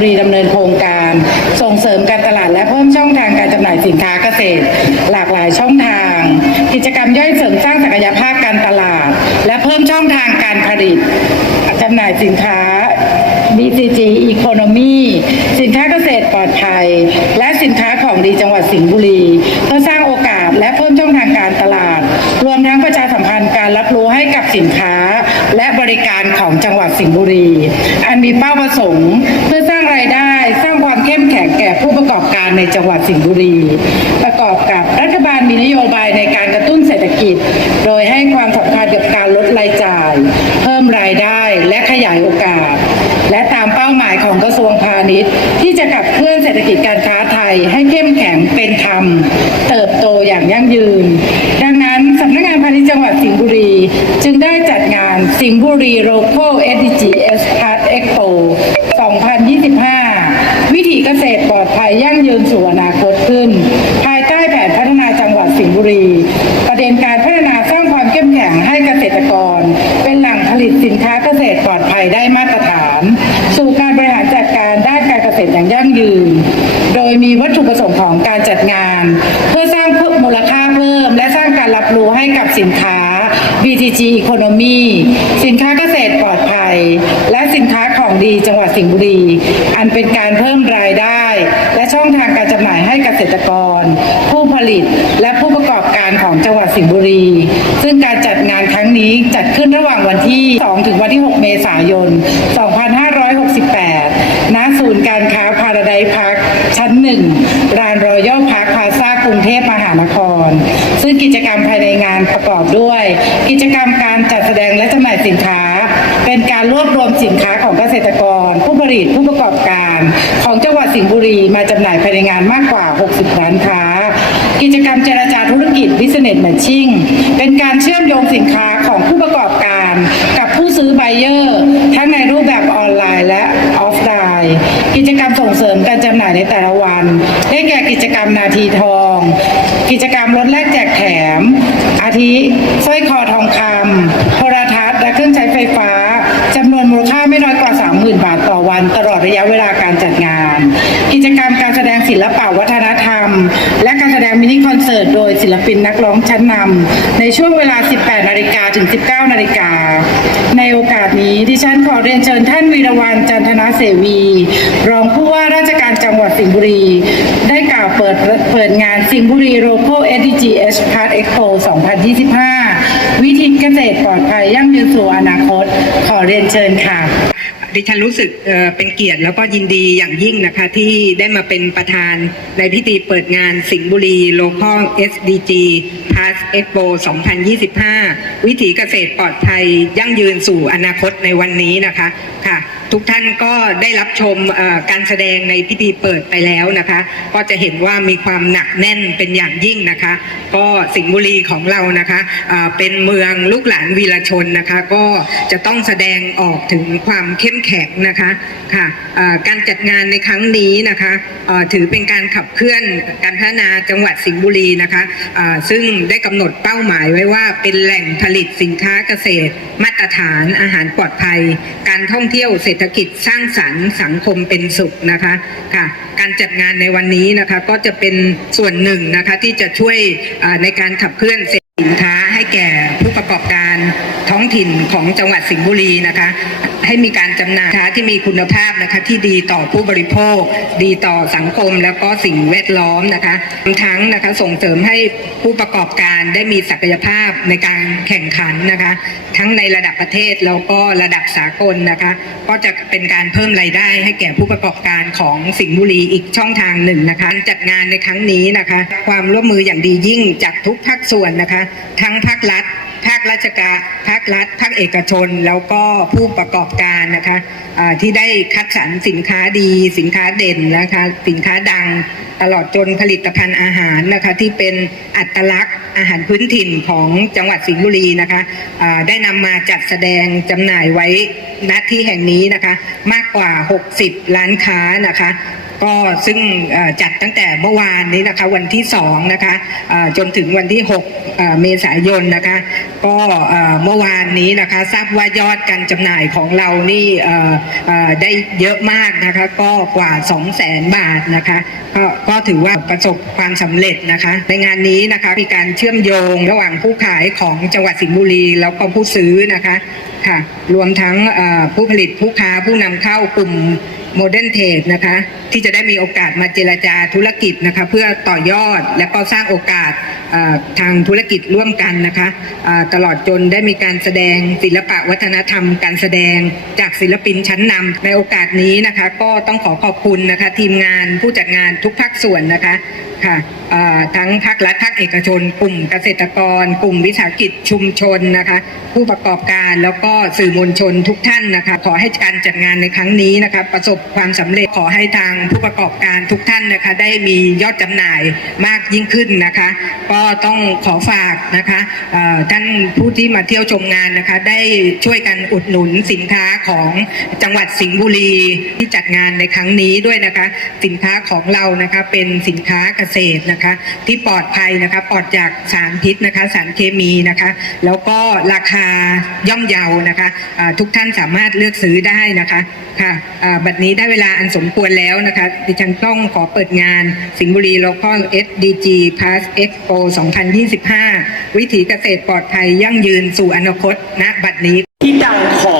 บุรีดำเนินโครงการ ส่งเสริมการตลาดและเพิ่มช่องทางการจำหน่ายสินค้าเกษตร หลากหลายช่องทาง กิจกรรมย่อยเสริมสร้างศักยภาพการตลาด และเพิ่มช่องทางการผลิตจำหน่ายสินค้า BCG Economy สินค้าเกษตรปลอดภัย และสินค้าของดีจังหวัดสิงห์บุรีเพื่อสร้างโอกาสและเพิ่มช่องทางการตลาด รวมทั้งประชาสัมพันธ์การรับรู้ให้กับสินค้าและบริการของจังหวัดสิงห์บุรี อันมีเป้าประสงค์เพื่อ ผู้ประกอบการในจังหวัดสิงห์บุรี ประกอบกับรัฐบาลมีนโยบายในการกระตุ้นเศรษฐกิจ โดยให้ความสำคัญกับการลดรายจ่าย เพิ่มรายได้และขยายโอกาส และตามเป้าหมายของกระทรวงพาณิชย์ ที่จะขับเคลื่อนเศรษฐกิจการค้าไทย ให้เข้มแข็งเป็นธรรม เติบโตอย่างยั่งยืน ดังนั้นสำนักงานพาณิชย์จังหวัดสิงห์บุรี จึงได้จัดงานสิงห์บุรี Local SDGs Part Expo 2025 เกษตรปลอดภัยยั่งยืนสู่อนาคตขึ้น ภายใต้แผนพัฒนาจังหวัดสิงห์บุรี ประเด็นการพัฒนาสร้างความเข้มแข็งให้เกษตรกร เป็นแหล่งผลิตสินค้าเกษตรปลอดภัยได้มาตรฐาน สู่การบริหารจัดการด้านการเกษตรอย่างยั่งยืน โดยมีวัตถุประสงค์ของการจัดงาน เพื่อสร้างเพิ่มมูลค่าเพิ่ม และสร้างการรับรู้ให้กับสินค้า BTG Economy สินค้าเกษตรปลอดภัย ดีจังหวัดสิงห์บุรี อันเป็นการเพิ่มรายได้ และช่องทางการจำหน่ายให้เกษตรกร ผู้ผลิตและผู้ประกอบการของจังหวัดสิงห์บุรี ซึ่งการจัดงานครั้งนี้จัดขึ้นระหว่างวันที่ 2 ถึงวันที่ 6 เมษายน 2568 ณ ศูนย์การค้าพาราไดพักชั้น 1 รานรอยัลพาร์คพาซากรุงเทพมหานคร ซึ่งกิจกรรมภายในงานประกอบด้วย กิจกรรมการจัดแสดงและจำหน่ายสินค้า เป็นการรวบรวมสินค้าของเกษตรกร ผู้ผลิตผู้ประกอบการ ของจังหวัดสิงห์บุรีมาจำหน่ายภายในงานมากกว่า 60 ร้านค้า กิจกรรมเจรจาธุรกิจ Business Matching เป็นการเชื่อมโยงสินค้าของผู้ประกอบการ กับผู้ซื้อไบเออร์ทั้งในรูปแบบออนไลน์และออฟไลน์กิจกรรมส่งเสริมการจำหน่ายในแต่ละวัน ได้แก่กิจกรรมนาทีทอง กิจกรรมลดแลกแจกแถม อาทิสร้อยคอทองคำ และการแสดงมินิคอนเสิร์ตโดยศิลปินนักร้องชั้นนำในช่วงเวลา 18 นาฬิกาถึง 19 นาฬิกา ในโอกาสนี้ดิฉันขอเรียนเชิญท่านวีรวันจันทนาเสวี รองผู้ว่าราชการจังหวัดสิงห์บุรี ได้กล่าวเปิดเปิดงานสิงห์บุรี Local SDGs Part Expo 2025 วิธีเกษตรปลอดภัยยั่งยืนสู่อนาคต ขอเรียนเชิญค่ะ ดิฉันรู้สึกเป็นเกียรติแล้วก็ยินดีอย่างยิ่งนะคะที่ได้มาเป็นประธานในพิธีเปิดงานสิงห์บุรี Local SDG Pass Expo 2025 วิถีเกษตรปลอดภัยยั่งยืนสู่อนาคตในวันนี้นะคะค่ะ ทุกท่านก็ได้รับชมการแสดงในพิธีเปิดไปแล้วนะคะ ก็จะเห็นว่ามีความหนักแน่นเป็นอย่างยิ่งนะคะ ก็สิงห์บุรีของเรานะคะเป็นเมืองลูกหลานวีรชนนะคะ ก็จะต้องแสดงออกถึงความเข้มแข็งนะคะค่ะการจัดงานในครั้งนี้นะคะถือเป็นการขับเคลื่อนการพัฒนาจังหวัดสิงห์บุรีนะคะซึ่งได้กำหนดเป้าหมายไว้ว่าเป็นแหล่งผลิตสินค้าเกษตร มาตรฐานอาหารปลอดภัย การท่องเที่ยวเศรษฐฐกิจสร้างสรรค์สังคมเป็นสุขนะคะค่ะ การจัดงานในวันนี้นะคะก็จะเป็นส่วนหนึ่งนะคะที่จะช่วยในการขับเคลื่อน สินค้าให้แก่ผู้ประกอบการท้องถิ่นของจังหวัดสิงห์บุรีนะคะ ให้มีการจำหน่ายสินค้าที่มีคุณภาพนะคะ ที่ดีต่อผู้บริโภค ดีต่อสังคมแล้วก็สิ่งแวดล้อมนะคะรวมทั้งนะคะส่งเสริมให้ผู้ประกอบการได้มีศักยภาพในการแข่งขันนะคะ ทั้งในระดับประเทศแล้วก็ระดับสากลนะคะ ก็จะเป็นการเพิ่มรายได้ ให้แก่ผู้ประกอบการของสิงห์บุรีอีกช่องทางหนึ่งนะคะ จัดงานในครั้งนี้นะคะ ความร่วมมืออย่างดียิ่งจากทุกภาคส่วนนะคะทั้งภาครัฐ ภาคราชการภาครัฐ ภาคเอกชน แล้วก็ผู้ประกอบการนะคะอ่าที่ได้คัดสรรสินค้าดี สินค้าเด่นนะคะ สินค้าดังตลอดจนผลิตภัณฑ์อาหารนะคะที่เป็นอัตลักษณ์อาหารพื้นถิ่นของจังหวัดสิงห์บุรีนะคะอ่าได้นำมาจัดแสดงจำหน่ายไว้ณที่แห่งนี้นะคะ มากกว่า 60ร้านค้านะคะ ก็ซึ่งจัดตั้งแต่เมื่อวานนี้นะคะวันที่2นะคะจนถึงวันที่6เอ่อเมษายนนะคะก็เมื่อวานนี้นะคะทราบว่ายอดการจำหน่ายของเรานี่ได้เยอะมากนะคะก็กว่า 2 0 0แสนบาทนะคะก็ก็ถือว่าประสบความสำเร็จนะคะในงานนี้นะคะมีการเชื่อมโยงระหว่างผู้ขายของจังหวัดสิงห์บุรี แล้วก็ผู้ซื้อนะคะค่ะรวมทั้งผู้ผลิตผู้ค้าผู้นำเข้ากลุ่ม โมเดิร์นเทรดนะคะ ที่จะได้มีโอกาสมาเจรจาธุรกิจนะคะ เพื่อต่อยอดและก็สร้างโอกาสทางธุรกิจร่วมกันนะคะตลอดจนได้มีการแสดงศิลปะวัฒนธรรม การแสดงจากศิลปินชั้นนำในโอกาสนี้นะคะ ก็ต้องขอขอบคุณนะคะ ทีมงานผู้จัดงานทุกภาคส่วนนะคะค่ะทั้งภาครัฐภาคเอกชน กลุ่มเกษตรกร กลุ่มวิสาหกิจชุมชนนะคะ ผู้ประกอบการแล้วก็สื่อมวลชนทุกท่านนะคะ ขอให้การจัดงานในครั้งนี้นะคะ ประสบความสำเร็จขอให้ทางผู้ประกอบการทุกท่านนะคะได้มียอดจำหน่ายมากยิ่งขึ้นนะคะ ก็ต้องขอฝากนะคะท่านผู้ที่มาเที่ยวชมงานนะคะ ได้ช่วยกันอุดหนุนสินค้าของจังหวัดสิงห์บุรีที่จัดงานในครั้งนี้ด้วยนะคะ สินค้าของเรานะคะเป็นสินค้าเกษตรนะคะ ที่ปลอดภัยนะคะปลอดจากสารพิษนะคะสารเคมีนะคะ แล้วก็ราคาย่อมเยานะคะทุกท่านสามารถเลือกซื้อได้นะคะค่ะบัดนี้ได้เวลาอันสมควรแล้วนะคะ ดิฉันต้องขอเปิดงาน สิงห์บุรี Local SDG Pass Expo 2025 วิถีเกษตรปลอดภัยยั่งยืนสู่อนาคตณบัดนี้ที่ดังขอ